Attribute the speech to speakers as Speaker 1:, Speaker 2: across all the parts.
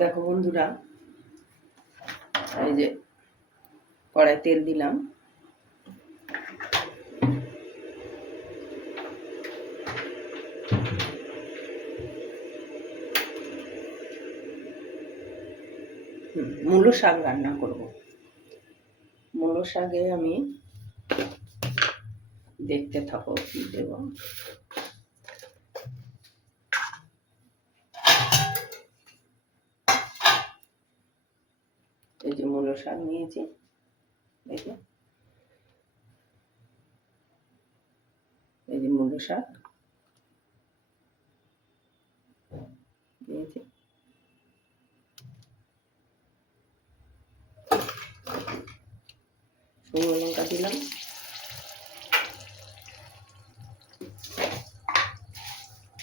Speaker 1: দেখো বন্ধুরা, এই যে কড়াই তেল দিলাম। মূলো শাক রান্না করব। মূলো শাকে আমি দেখতে থাকো কি দেব। যে মূলো শাক নিয়েছি। যে এই যে মূলো শাক। দিয়েছি শুকনো লঙ্কা দিলাম।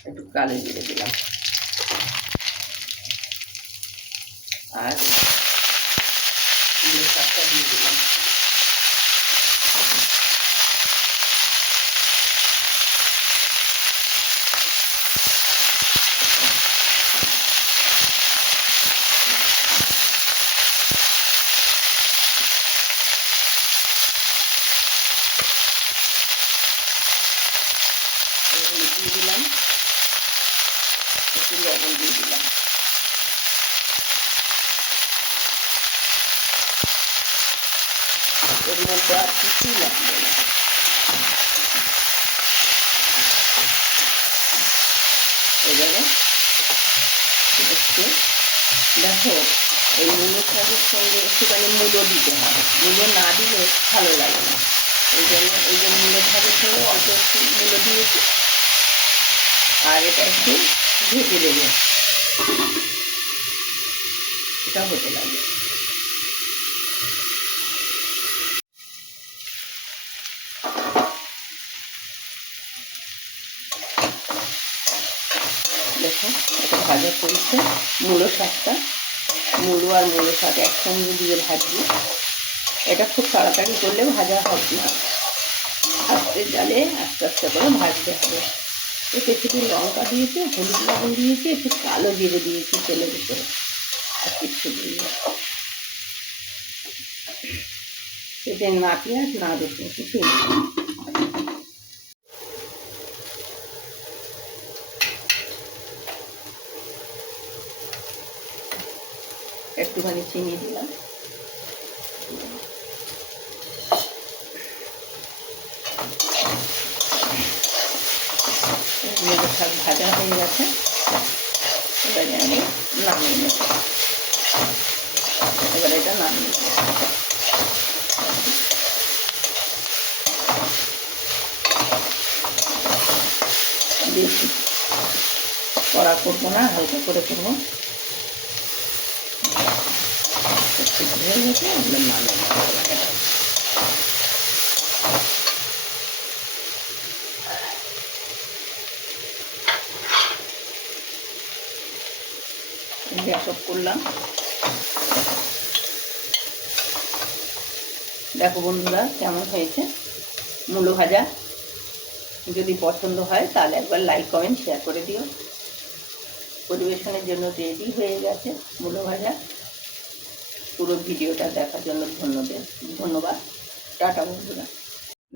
Speaker 1: একটু কালো জিরে দিলাম। আর মূলো শাকটা দিয়ে দিলাম এগুলো দিয়ে দিলাম। একটু লবণ দিয়ে দিলাম। এর মধ্যে আর কিছুই লাগবে একটু দেখো, এই মূলো শাকের সঙ্গে একটুখানি মূলো দিতে হবে মূলো না দিলে ভালো লাগে না। এই জন্য এই যে মূলো শাকের সঙ্গে অল্প একটু মূলো দিয়েছি। আর এটা একটু ঢেকে দেবো। এটা হতে লাগে ভাজা করছে। মূলো শাকটা, মূলো আর মূলো শাক একসঙ্গে দিয়ে ভাজবি। এটা খুব তাড়াতাড়ি করলে ভাজা হবে না। আস্তে জালে আস্তে আস্তে করে ভাজতে হবে। এতে শুধু লঙ্কা দিয়েছি, হলুদ লবণ দিয়েছি, একটু কালো জিরে দিয়েছি তেলের উপরে। আর কিচ্ছু দিই এতে না পেঁয়াজ না রসুন কিছুই না একটুখানি চিনি দিলাম। মেঘ শাক ভাজা হয়ে গেছে। এবারে আমি নামিয়ে নেব। এবারে এটা নামিয়ে নেব। বেশি কড়া করব না, হালকা করে করব। হয়ে গেছে নামিয়ে নেব। অফ করলাম। দেখো বন্ধুরা, কেমন হয়েছে? মূলো ভাজা। যদি পছন্দ হয়, তাহলে একবার লাইক, কমেন্ট শেয়ার করে দিও। পরিবেশনের জন্য রেডি হয়ে গেছে মূলো ভাজা। পুরো ভিডিওটা দেখার জন্য ধন্যবাদ। ধন্যবাদ। টাটা বন্ধুরা।